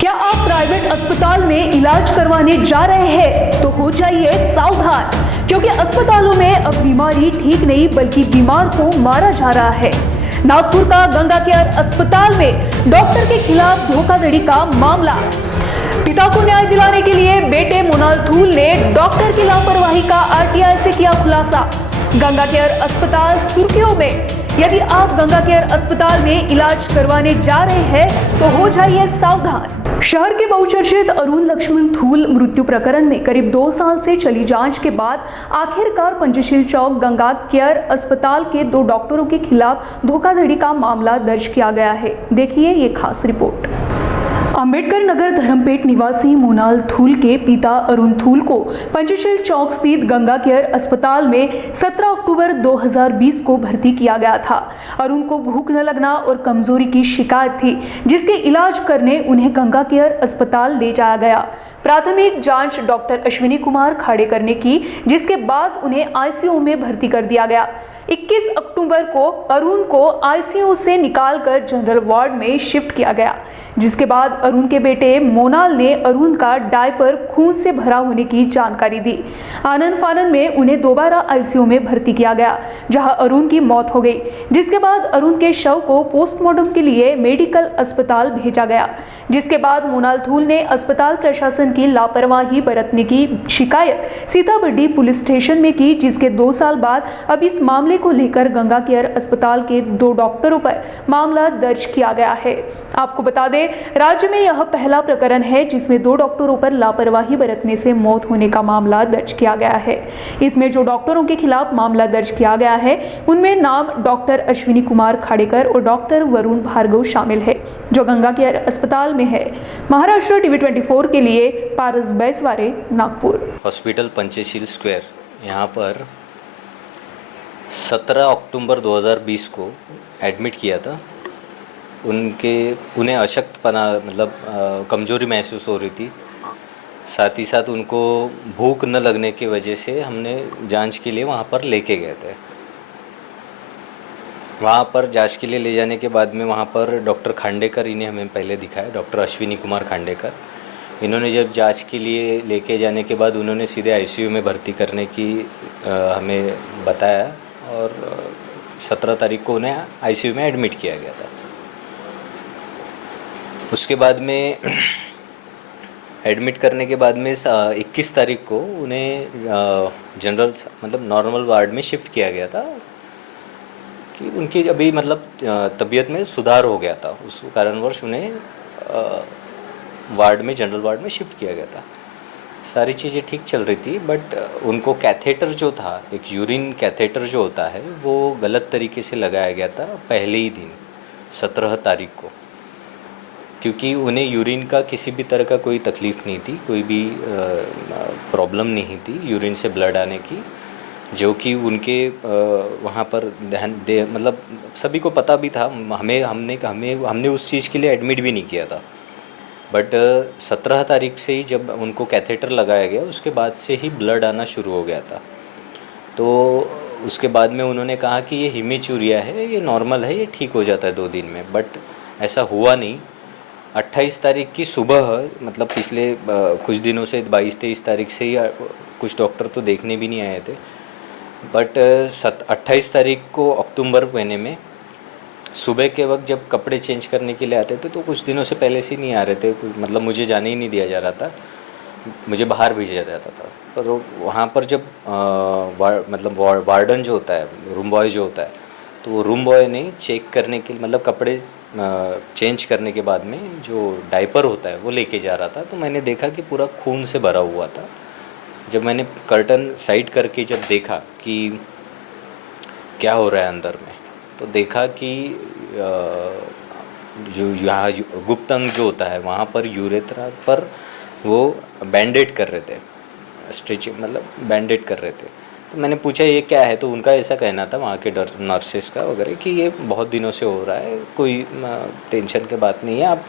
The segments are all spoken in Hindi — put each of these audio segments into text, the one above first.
क्या आप प्राइवेट अस्पताल में इलाज करवाने जा रहे हैं तो हो जाइए सावधान, क्योंकि अस्पतालों में अब बीमारी ठीक नहीं बल्कि बीमार को मारा जा रहा है। नागपुर का गंगा केयर अस्पताल में डॉक्टर के खिलाफ धोखाधड़ी का मामला। पिता को न्याय दिलाने के लिए बेटे मोनाल थूल ने डॉक्टर की लापरवाही का आरटीआई से किया खुलासा। गंगा केयर अस्पताल सुर्खियों में। यदि आप गंगा केयर अस्पताल में इलाज करवाने जा रहे हैं तो हो जाइए सावधान। शहर के बहुचर्चित अरुण लक्ष्मण थूल मृत्यु प्रकरण में करीब 2 साल से चली जांच के बाद आखिरकार पंचशील चौक गंगा केयर अस्पताल के 2 डॉक्टरों के खिलाफ धोखाधड़ी का मामला दर्ज किया गया है। देखिए ये खास रिपोर्ट। अंबेडकर नगर धर्मपेट निवासी मोनाल थूल के पिता अरुण थूल को पंचशील चौक स्थित गंगा केयर अस्पताल में 17 अक्टूबर 2020 को भर्ती किया गया था। अरुण को भूख न लगना और कमजोरी की शिकायत थी, जिसके इलाज करने उन्हें गंगा केयर अस्पताल ले जाया गया। प्राथमिक जांच डॉक्टर अश्विनी कुमार खाड़ेकर ने की, जिसके बाद उन्हें आईसीयू में भर्ती कर दिया गया। 21 अक्टूबर को अरुण को आईसीयू से निकालकर जनरल वार्ड में शिफ्ट किया गया, जिसके बाद अरुण के बेटे मोनाल ने अरुण का डायपर खून से भरा होने की जानकारी दी। आनन फानन में उन्हें दोबारा आईसीयू में भर्ती किया गया, जहां अरुण की मौत हो गई, जिसके बाद अरुण के शव को पोस्टमार्टम के लिए मेडिकल अस्पताल भेजा गया। जिसके बाद मोनाल थूल ने अस्पताल प्रशासन की लापरवाही बरतने की शिकायत सीताबर्डी पुलिस स्टेशन में की, जिसके 2 साल बाद अब इस मामले को लेकर गंगा केयर अस्पताल के 2 डॉक्टरों पर मामला दर्ज किया गया है। आपको बता दें, राज्य में यह पहला प्रकरण है जिसमें 2 डॉक्टरों पर लापरवाही बरतने से मौत होने का मामला दर्ज किया गया है। इसमें जो डॉक्टरों के खिलाफ मामला दर्ज किया गया है उनमें नाम डॉक्टर अश्विनी कुमार खाड़ेकर और डॉक्टर वरुण भार्गव शामिल है, जो गंगा केयर अस्पताल में है। महाराष्ट्र टीवी 24 के लिए पारस बैसवारे, नागपुर। हॉस्पिटल पंचशील स्क्वायर यहाँ पर 17 अक्टूबर 2020 को एडमिट किया था। उन्हें अशक्तपना मतलब कमज़ोरी महसूस हो रही थी। साथ ही साथ उनको भूख न लगने की वजह से हमने जांच के लिए वहाँ पर लेके गए थे। वहाँ पर जांच के लिए ले जाने के बाद में वहाँ पर डॉक्टर खांडेकर इन्हें हमें पहले दिखाया, डॉक्टर अश्विनी कुमार खांडेकर। इन्होंने जब जांच के लिए लेके जाने के बाद उन्होंने सीधे आईसीयू में भर्ती करने की हमें बताया और 17 तारीख को उन्हें आईसीयू में एडमिट किया गया था। उसके बाद में एडमिट करने के बाद में 21 तारीख को उन्हें जनरल मतलब नॉर्मल वार्ड में शिफ्ट किया गया था कि उनकी अभी मतलब तबीयत में सुधार हो गया था। उस कारणवश उन्हें वार्ड में जनरल वार्ड में शिफ्ट किया गया था। सारी चीज़ें ठीक चल रही थी, बट उनको कैथेटर जो था, एक यूरिन कैथेटर जो होता है, वो गलत तरीके से लगाया गया था पहले ही दिन 17 तारीख को। क्योंकि उन्हें यूरिन का किसी भी तरह का कोई तकलीफ़ नहीं थी, कोई भी प्रॉब्लम नहीं थी यूरिन से ब्लड आने की, जो कि उनके वहाँ पर मतलब सभी को पता भी था। हमने उस चीज़ के लिए एडमिट भी नहीं किया था। बट 17 तारीख से ही जब उनको कैथेटर लगाया गया, उसके बाद से ही ब्लड आना शुरू हो गया था। तो उसके बाद में उन्होंने कहा कि ये हिमेचूरिया है, ये नॉर्मल है, ये ठीक हो जाता है 2 दिन में। बट ऐसा हुआ नहीं। 28 तारीख की सुबह मतलब पिछले कुछ दिनों से 22-23 तारीख से ही कुछ डॉक्टर तो देखने भी नहीं आए थे। बट 28 तारीख को अक्टूबर महीने में सुबह के वक्त जब कपड़े चेंज करने के लिए आते थे तो कुछ दिनों से पहले से नहीं आ रहे थे, मतलब मुझे जाने ही नहीं दिया जा रहा था, मुझे बाहर भेजा जाता था। पर वहाँ पर जब मतलब वार्डन जो होता है, रूम बॉय जो होता है, तो वो रूम बॉय ने चेक करने के लिए मतलब कपड़े चेंज करने के बाद में जो डायपर होता है वो लेके जा रहा था। तो मैंने देखा कि पूरा खून से भरा हुआ था। जब मैंने कर्टन साइड करके जब देखा कि क्या हो रहा है अंदर में, तो देखा कि जो यहाँ गुप्त अंग जो होता है वहाँ पर यूरेथ्रा पर वो बैंडेड कर रहे थे, स्टिचिंग मतलब बैंडेड कर रहे थे। तो मैंने पूछा ये क्या है, तो उनका ऐसा कहना था वहाँ के नर्सेस का वगैरह कि ये बहुत दिनों से हो रहा है, कोई टेंशन की बात नहीं है, आप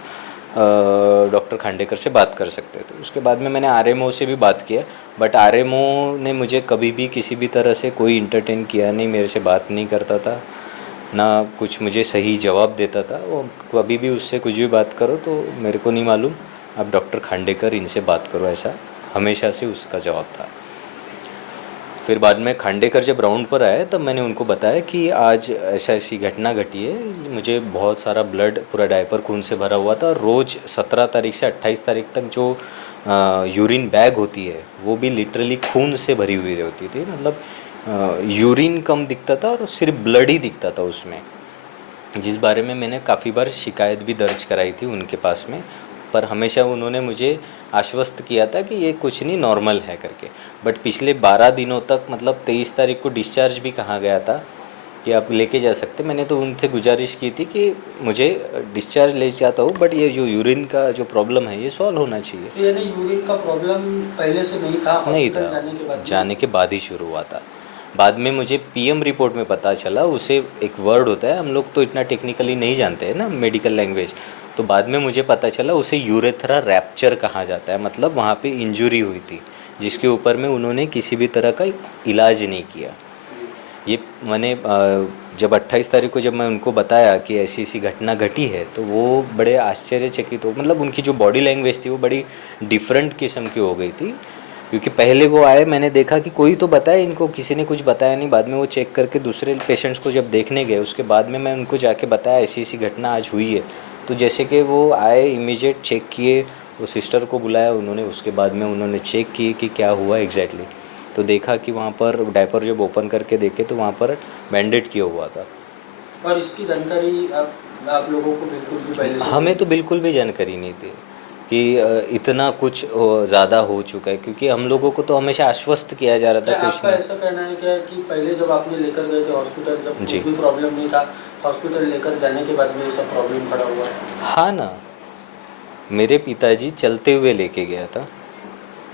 डॉक्टर खांडेकर से बात कर सकते थे। उसके बाद में मैंने आरएमओ से भी बात किया, बट आरएमओ ने मुझे कभी भी किसी भी तरह से कोई इंटरटेन किया नहीं, मेरे से बात नहीं करता था, ना कुछ मुझे सही जवाब देता था। वो कभी भी उससे कुछ भी बात करो तो मेरे को नहीं मालूम, आप डॉक्टर खांडेकर इनसे बात करो, ऐसा हमेशा से उसका जवाब था। फिर बाद में खांडेकर जब राउंड पर आए तब मैंने उनको बताया कि आज ऐसा ऐसी घटना घटी है, मुझे बहुत सारा ब्लड, पूरा डायपर खून से भरा हुआ था, और रोज़ 17 तारीख से 28 तारीख तक जो यूरिन बैग होती है वो भी लिटरली खून से भरी हुई होती थी। मतलब यूरिन कम दिखता था और सिर्फ ब्लड ही दिखता था उसमें, जिस बारे में मैंने काफ़ी बार शिकायत भी दर्ज कराई थी उनके पास में, पर हमेशा उन्होंने मुझे आश्वस्त किया था कि ये कुछ नहीं, नॉर्मल है करके। बट पिछले 12 दिनों तक, मतलब 23 तारीख को डिस्चार्ज भी कहा गया था कि आप लेके जा सकते। मैंने तो उनसे गुजारिश की थी कि मुझे डिस्चार्ज ले जाता हूँ, बट ये जो यूरिन का जो प्रॉब्लम है ये सॉल्व होना चाहिए। तो यानी यूरिन का प्रॉब्लम पहले से नहीं था, नहीं हॉस्पिटल था, जाने के बाद ही शुरू हुआ था। बाद में मुझे पीएम रिपोर्ट में पता चला, उसे एक वर्ड होता है, हम लोग तो इतना टेक्निकली नहीं जानते हैं ना मेडिकल लैंग्वेज, तो बाद में मुझे पता चला उसे यूरेथ्रा रैप्चर कहा जाता है। मतलब वहाँ पे इंजरी हुई थी जिसके ऊपर में उन्होंने किसी भी तरह का इलाज नहीं किया। ये मैंने जब 28 तारीख को जब मैं उनको बताया कि ऐसी ऐसी घटना घटी है, तो वो बड़े आश्चर्यचकित हो, मतलब उनकी जो बॉडी लैंग्वेज थी वो बड़ी डिफरेंट किस्म की हो गई थी। क्योंकि पहले वो आए, मैंने देखा कि कोई तो बताए इनको, किसी ने कुछ बताया नहीं। बाद में वो चेक करके दूसरे पेशेंट्स को जब देखने गए, उसके बाद में मैं उनको जाके बताया ऐसी ऐसी घटना आज हुई है, तो जैसे कि वो आए, इमीडिएट चेक किए, वो सिस्टर को बुलाया उन्होंने, उसके बाद में उन्होंने चेक किए कि क्या हुआ एग्जैक्टली। तो देखा कि वहाँ पर डायपर जब ओपन करके देखे तो वहाँ पर बैंडेड किया हुआ था। और इसकी जानकारी आप लोगों को बिल्कुल भी पहले से हमें तो बिल्कुल भी जानकारी नहीं थी कि इतना कुछ ज़्यादा हो चुका है, क्योंकि हम लोगों को तो हमेशा आश्वस्त किया जा रहा था कुछ आपका नहीं। ऐसा कहना है क्या कि पहले जब आपने लेकर गए थे हॉस्पिटल, जब कुछ भी प्रॉब्लम नहीं था, हॉस्पिटल लेकर जाने के बाद में ये सब प्रॉब्लम खड़ा हुआ? हाँ ना, मेरे पिताजी चलते हुए लेके गया था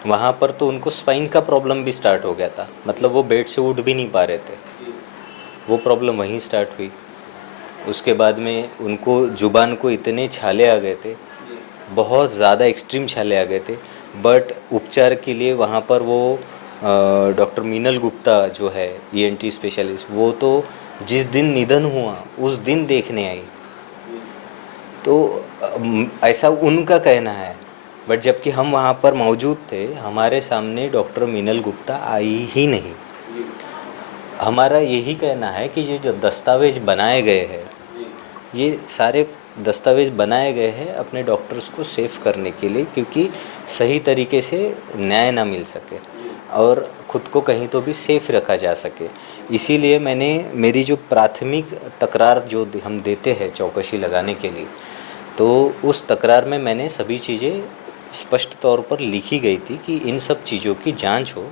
वहाँ पर, तो उनको स्पाइन का प्रॉब्लम भी स्टार्ट हो गया था। मतलब वो बेड से उठ भी नहीं पा रहे थे, वो प्रॉब्लम वहीं स्टार्ट हुई। उसके बाद में उनको जुबान को इतने छाले आ गए थे, बहुत ज़्यादा एक्सट्रीम छाले आ गए थे। बट उपचार के लिए वहाँ पर वो डॉक्टर मीनल गुप्ता जो है ईएनटी स्पेशलिस्ट, वो तो जिस दिन निधन हुआ उस दिन देखने आई। तो ऐसा उनका कहना है, बट जबकि हम वहाँ पर मौजूद थे, हमारे सामने डॉक्टर मीनल गुप्ता आई ही नहीं। हमारा यही कहना है कि ये जो दस्तावेज बनाए गए हैं, ये सारे दस्तावेज बनाए गए हैं अपने डॉक्टर्स को सेफ करने के लिए, क्योंकि सही तरीके से न्याय ना मिल सके और ख़ुद को कहीं तो भी सेफ रखा जा सके। इसीलिए मैंने मेरी जो प्राथमिक तकरार जो हम देते हैं चौकसी लगाने के लिए, तो उस तकरार में मैंने सभी चीज़ें स्पष्ट तौर पर लिखी गई थी कि इन सब चीज़ों की जांच हो।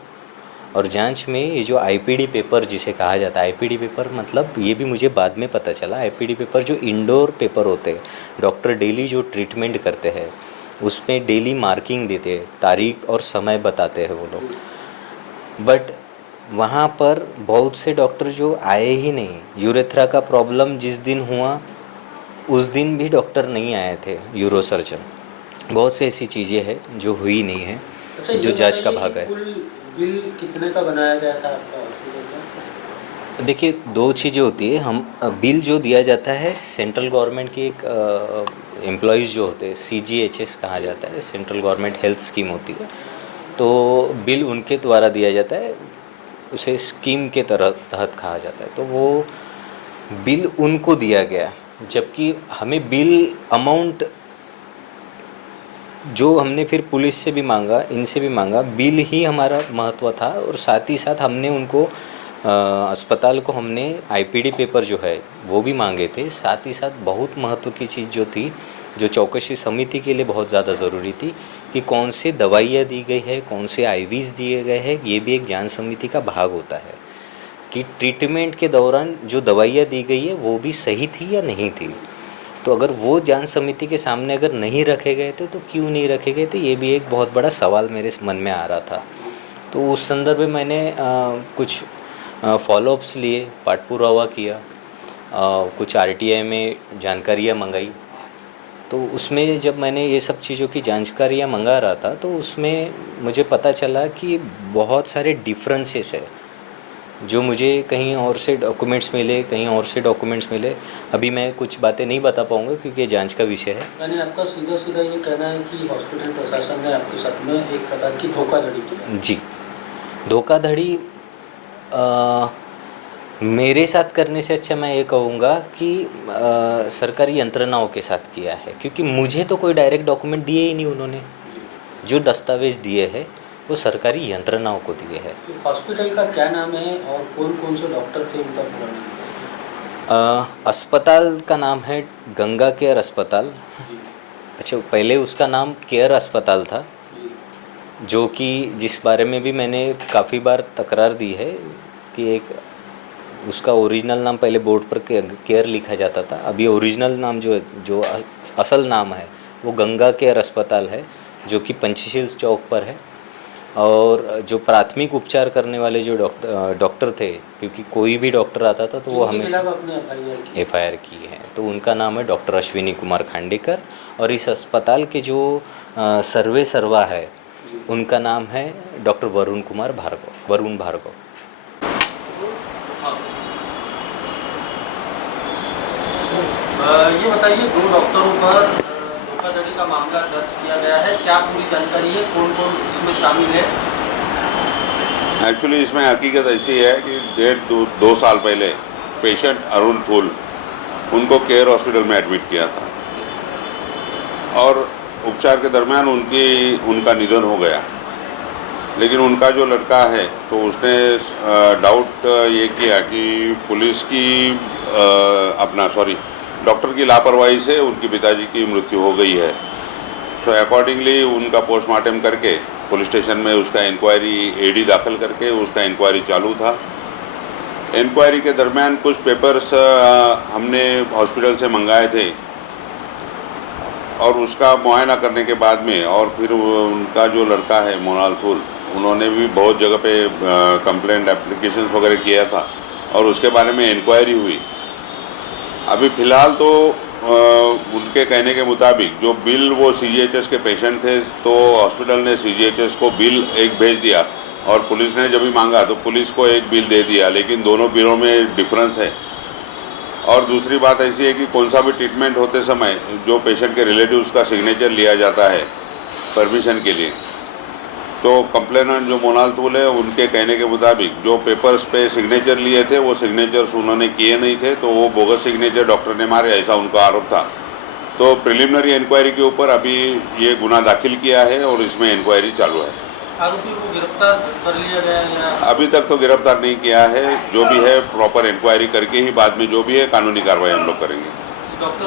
और जांच में ये जो आईपीडी पेपर जिसे कहा जाता है, आईपीडी पेपर मतलब ये भी मुझे बाद में पता चला, आईपीडी पेपर जो इंडोर पेपर होते हैं, डॉक्टर डेली जो ट्रीटमेंट करते हैं उसमें डेली मार्किंग देते हैं, तारीख और समय बताते हैं वो लोग। बट वहाँ पर बहुत से डॉक्टर जो आए ही नहीं। यूरेथ्रा का प्रॉब्लम जिस दिन हुआ उस दिन भी डॉक्टर नहीं आए थे, यूरो सर्जन। बहुत सी ऐसी चीज़ें हैं जो हुई नहीं है, जो जांच का भाग है। बिल कितने का बनाया गया था आपका हॉस्पिटल का? देखिए, दो चीज़ें होती है। हम बिल जो दिया जाता है सेंट्रल गवर्नमेंट की एक एम्प्लॉयज़ जो होते हैं, CGHS कहा जाता है, सेंट्रल गवर्नमेंट हेल्थ स्कीम होती है, तो बिल उनके द्वारा दिया जाता है, उसे स्कीम के तहत कहा जाता है। तो वो बिल उनको दिया गया, जबकि हमें बिल अमाउंट जो हमने फिर पुलिस से भी मांगा, इनसे भी मांगा, बिल ही हमारा महत्व था। और साथ ही साथ हमने उनको अस्पताल को हमने आईपीडी पेपर जो है वो भी मांगे थे। साथ ही साथ बहुत महत्व की चीज़ जो थी, जो चौकसी समिति के लिए बहुत ज़्यादा ज़रूरी थी, कि कौन से दवाइयाँ दी गई है, कौन से आईवीज़ दिए गए हैं, ये भी एक जांच समिति का भाग होता है कि ट्रीटमेंट के दौरान जो दवाइयाँ दी गई है वो भी सही थी या नहीं थी। तो अगर वो जांच समिति के सामने अगर नहीं रखे गए थे तो क्यों नहीं रखे गए थे, ये भी एक बहुत बड़ा सवाल मेरे मन में आ रहा था। तो उस संदर्भ में मैंने कुछ फॉलोअप्स लिए, पाठ पुरावा किया, कुछ आरटीआई में जानकारियाँ मंगाई। तो उसमें जब मैंने ये सब चीज़ों की जानकारियाँ मंगा रहा था तो उसमें मुझे पता चला कि बहुत सारे डिफरेंसेस है। जो मुझे कहीं और से डॉक्यूमेंट्स मिले, कहीं और से डॉक्यूमेंट्स मिले, अभी मैं कुछ बातें नहीं बता पाऊँगा क्योंकि ये जांच का विषय है। यानी आपका सीधा सीधा ये कहना है कि हॉस्पिटल प्रशासन ने आपके साथ में एक प्रकार की धोखाधड़ी की है। जी, धोखाधड़ी मेरे साथ करने से अच्छा मैं ये कहूँगा कि सरकारी यंत्रणाओं के साथ किया है, क्योंकि मुझे तो कोई डायरेक्ट डॉक्यूमेंट दिए ही नहीं उन्होंने। जो दस्तावेज दिए हैं वो सरकारी यंत्रणाओं को दिए हैं। तो हॉस्पिटल का क्या नाम है और कौन कौन से डॉक्टर थे, उनका पूरा नाम? अस्पताल का नाम है गंगा केयर अस्पताल। जी, अच्छा, पहले उसका नाम केयर अस्पताल था, जी, जो कि जिस बारे में भी मैंने काफ़ी बार तकरार दी है कि एक उसका ओरिजिनल नाम पहले बोर्ड पर केयर लिखा जाता था। अभी ओरिजिनल नाम जो असल नाम है वो गंगा केयर अस्पताल है, जो कि पंचशील चौक पर है। और जो प्राथमिक उपचार करने वाले जो डॉक्टर थे, क्योंकि कोई भी डॉक्टर आता था तो वो जिनके हमेशा खिलाफ आपने FIR की? FIR की है, तो उनका नाम है डॉक्टर अश्विनी कुमार खांडेकर। और इस अस्पताल के जो सर्वा है जी। उनका नाम है डॉक्टर वरुण भार्गव। ये बताइए, 2 डॉक्टरों पर धोखाधड़ी का मामला दर्ज किया गया है, क्या पूरी जानकारी है, कौन कौन इसमें शामिल है? एक्चुअली इसमें हकीकत ऐसी है कि 1.5-2 साल पहले पेशेंट अरुण फूल, उनको केयर हॉस्पिटल में एडमिट किया था और उपचार के दरमियान उनका निधन हो गया। लेकिन उनका जो लड़का है तो उसने डाउट ये किया कि पुलिस की डॉक्टर की लापरवाही से उनके पिताजी की मृत्यु हो गई है। सो अकॉर्डिंगली उनका पोस्टमार्टम करके पुलिस स्टेशन में उसका इंक्वायरी AD दाखिल करके उसका इंक्वायरी चालू था। इंक्वायरी के दरमियान कुछ पेपर्स हमने हॉस्पिटल से मंगाए थे और उसका मुआयना करने के बाद में, और फिर उनका जो लड़का है मोनाल थूल, उन्होंने भी बहुत जगह पे कंप्लेंट एप्लीकेशंस वगैरह किया था और उसके बारे में इंक्वायरी हुई। अभी फ़िलहाल तो उनके कहने के मुताबिक जो बिल वो CGHS के पेशेंट थे, तो हॉस्पिटल ने CGHS को बिल एक भेज दिया और पुलिस ने जब भी मांगा तो पुलिस को एक बिल दे दिया, लेकिन दोनों बिलों में डिफरेंस है। और दूसरी बात ऐसी है कि कौन सा भी ट्रीटमेंट होते समय जो पेशेंट के रिलेटिव्स का सिग्नेचर लिया जाता है परमिशन के लिए, तो कंप्लेनेंट जो मोनाल तूल है, उनके कहने के मुताबिक जो पेपर्स पे सिग्नेचर लिए थे वो सिग्नेचर्स उन्होंने किए नहीं थे, तो वो बोगस सिग्नेचर डॉक्टर ने मारे, ऐसा उनका आरोप था। तो प्रिलिमिनरी इंक्वायरी के ऊपर अभी ये गुना दाखिल किया है और इसमें इंक्वायरी चालू है। आरोपी को गिरफ्तार कर लिया गया या? अभी तक तो गिरफ्तार नहीं किया है, जो भी है प्रॉपर इंक्वायरी करके ही बाद में जो भी है कानूनी कार्रवाई हम लोग करेंगे। डॉक्टर